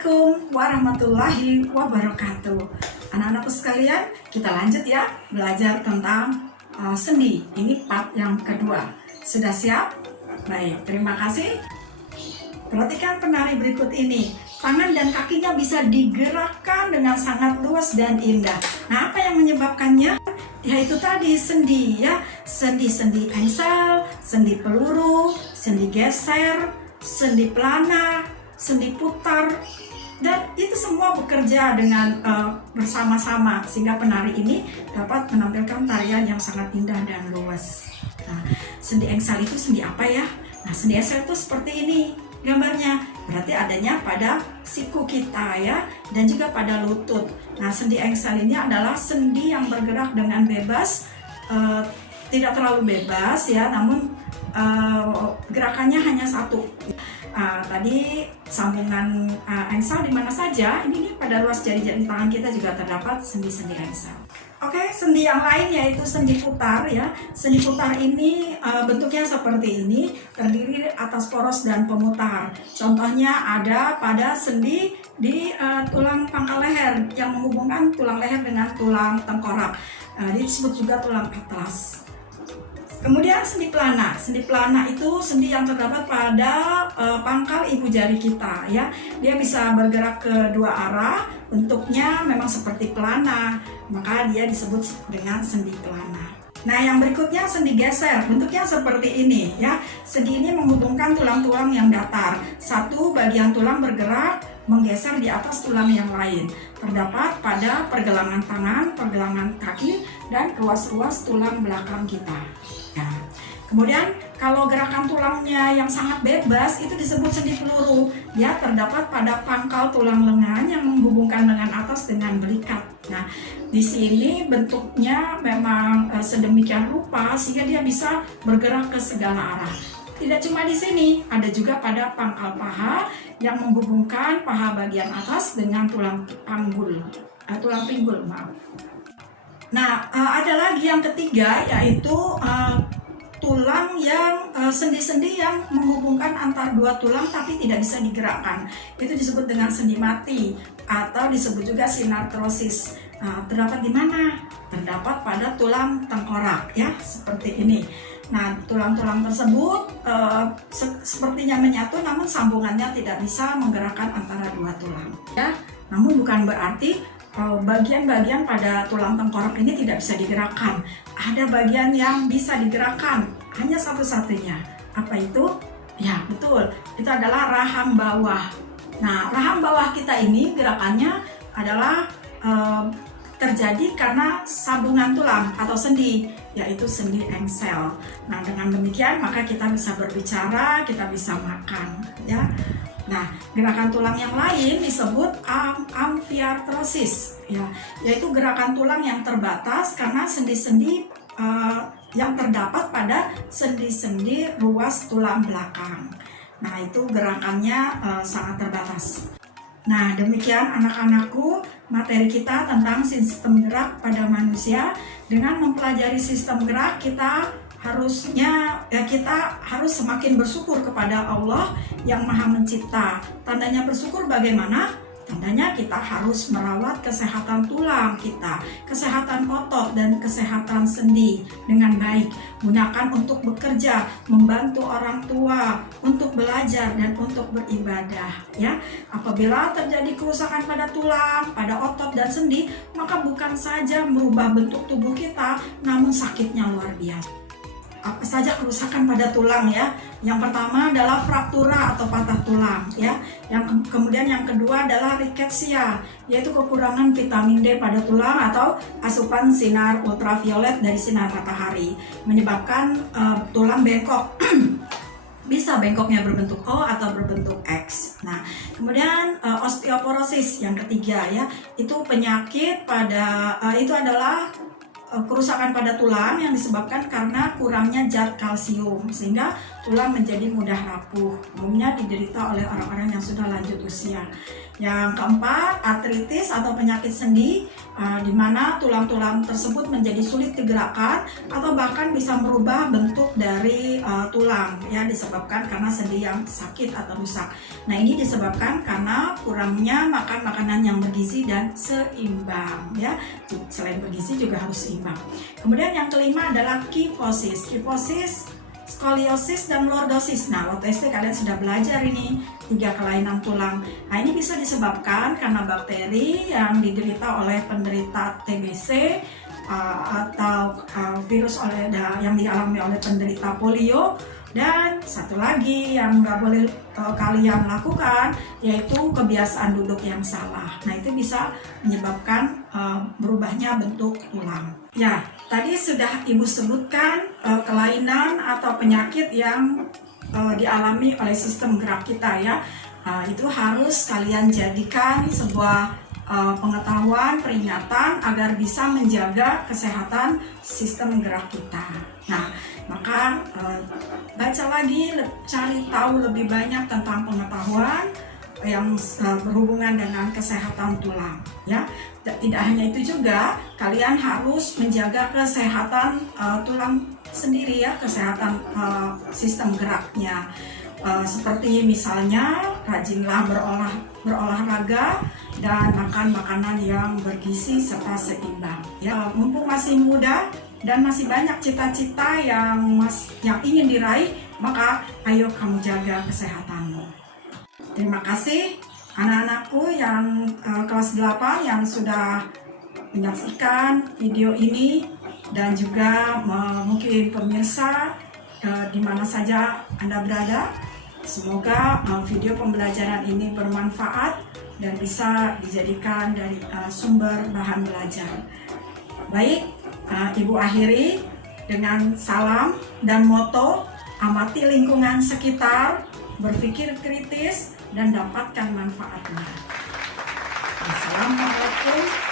Assalamualaikum warahmatullahi wabarakatuh. Anak-anakku sekalian, kita lanjut ya belajar tentang sendi. Ini part yang kedua. Sudah siap? Baik, terima kasih. Perhatikan penari berikut ini. Tangan dan kakinya bisa digerakkan dengan sangat luas dan indah. Nah, apa yang menyebabkannya? Ya itu tadi sendi ya. Sendi-sendi engsel, sendi peluru, sendi geser, sendi pelana, sendi putar, dan itu semua bekerja dengan bersama-sama sehingga penari ini dapat menampilkan tarian yang sangat indah dan luas. Nah, sendi engsel itu sendi apa ya? Nah, sendi engsel itu seperti ini gambarnya, berarti adanya pada siku kita ya, dan juga pada lutut. Nah, sendi engsel ini adalah sendi yang bergerak dengan bebas, tidak terlalu bebas ya, namun gerakannya hanya satu. Tadi sambungan engsel di mana saja, ini nih pada ruas jari-jari tangan kita juga terdapat sendi-sendi engsel. Oke, sendi yang lain yaitu sendi putar ya. Sendi putar ini bentuknya seperti ini, terdiri atas poros dan pemutar. Contohnya ada pada sendi di tulang pangkal leher yang menghubungkan tulang leher dengan tulang tengkorak. Disebut juga tulang atlas. Kemudian sendi pelana. Sendi pelana itu sendi yang terdapat pada pangkal ibu jari kita ya. Dia bisa bergerak ke dua arah, bentuknya memang seperti pelana, maka dia disebut dengan sendi pelana. Nah, yang berikutnya sendi geser, bentuknya seperti ini ya. Sendi ini menghubungkan tulang-tulang yang datar. Satu bagian tulang bergerak menggeser di atas tulang yang lain. Terdapat pada pergelangan tangan, pergelangan kaki, dan ruas-ruas tulang belakang kita. Nah, kemudian kalau gerakan tulangnya yang sangat bebas itu disebut sendi peluru. Dia terdapat pada pangkal tulang lengan yang menghubungkan dengan atas dengan belikat. Nah, di sini bentuknya memang sedemikian rupa sehingga dia bisa bergerak ke segala arah. Tidak cuma di sini, ada juga pada pangkal paha yang menghubungkan paha bagian atas dengan tulang pinggul, maaf. Nah, ada lagi yang ketiga yaitu tulang yang sendi-sendi yang menghubungkan antar dua tulang tapi tidak bisa digerakkan. Itu disebut dengan sendi mati atau disebut juga sinartrosis. Terdapat di mana? Terdapat pada tulang tengkorak ya, seperti ini. Nah, tulang-tulang tersebut sepertinya menyatu namun sambungannya tidak bisa menggerakkan antara dua tulang ya. Namun bukan berarti bagian-bagian pada tulang tengkorak ini tidak bisa digerakkan. Ada bagian yang bisa digerakkan, hanya satu-satunya. Apa itu? Ya, betul. Itu adalah rahang bawah. Nah, rahang bawah kita ini gerakannya adalah terjadi karena sambungan tulang atau sendi, yaitu sendi engsel. Nah, dengan demikian maka kita bisa berbicara, kita bisa makan ya. Nah, gerakan tulang yang lain disebut amfiartrosis ya, yaitu gerakan tulang yang terbatas karena sendi-sendi yang terdapat pada sendi-sendi ruas tulang belakang. Nah, itu gerakannya sangat terbatas. Nah, demikian anak-anakku materi kita tentang sistem gerak pada manusia. Dengan mempelajari sistem gerak kita harus semakin bersyukur kepada Allah yang Maha Mencipta. Tandanya bersyukur bagaimana? Tandanya kita harus merawat kesehatan tulang kita, kesehatan otot dan kesehatan sendi dengan baik. Gunakan untuk bekerja, membantu orang tua, untuk belajar dan untuk beribadah ya. Apabila terjadi kerusakan pada tulang, pada otot dan sendi, maka bukan saja merubah bentuk tubuh kita, namun sakitnya luar biasa. Apa saja kerusakan pada tulang ya? Yang pertama adalah fraktura atau patah tulang ya. Kemudian yang kedua adalah riketsia, yaitu kekurangan vitamin D pada tulang atau asupan sinar ultraviolet dari sinar matahari menyebabkan tulang bengkok. Bisa bengkoknya berbentuk O atau berbentuk X. Nah, kemudian osteoporosis yang ketiga ya, itu penyakit itu adalah kerusakan pada tulang yang disebabkan karena kurangnya zat kalsium sehingga tulang menjadi mudah rapuh. Umumnya diderita oleh orang-orang yang sudah lanjut usia. Yang keempat, artritis atau penyakit sendi, di mana tulang-tulang tersebut menjadi sulit digerakkan atau bahkan bisa merubah bentuk dari tulang, ya, disebabkan karena sendi yang sakit atau rusak. Nah, ini disebabkan karena kurangnya makan makanan yang bergizi dan seimbang, ya. Selain bergizi juga harus seimbang. Kemudian yang kelima adalah kifosis. Kifosis, skoliosis, dan lordosis. Nah, waktu SD kalian sudah belajar ini 3 kelainan tulang. Nah, ini bisa disebabkan karena bakteri yang diderita oleh penderita TBC atau virus yang dialami oleh penderita polio. Dan satu lagi yang nggak boleh kalian lakukan, yaitu kebiasaan duduk yang salah. Nah, itu bisa menyebabkan berubahnya bentuk tulang. Ya, tadi sudah Ibu sebutkan kelainan atau penyakit yang dialami oleh sistem gerak kita, ya. Itu harus kalian jadikan sebuah pengetahuan, peringatan agar bisa menjaga kesehatan sistem gerak kita. Nah, maka baca lagi, cari tahu lebih banyak tentang pengetahuan yang berhubungan dengan kesehatan tulang, ya. Tidak hanya itu juga, kalian harus menjaga kesehatan tulang sendiri, ya, kesehatan sistem geraknya. Seperti misalnya rajinlah berolahraga dan makan makanan yang bergizi serta seimbang, ya. Mumpung masih muda dan masih banyak cita-cita yang ingin diraih, maka ayo kamu jaga kesehatanmu. Terima kasih anak-anakku yang kelas 8 yang sudah menyaksikan video ini, dan juga mungkin pemirsa di mana saja Anda berada. Semoga video pembelajaran ini bermanfaat dan bisa dijadikan dari sumber bahan belajar. Baik, Ibu akhiri dengan salam dan moto, amati lingkungan sekitar, berpikir kritis, dan dapatkan manfaatnya. Assalamualaikum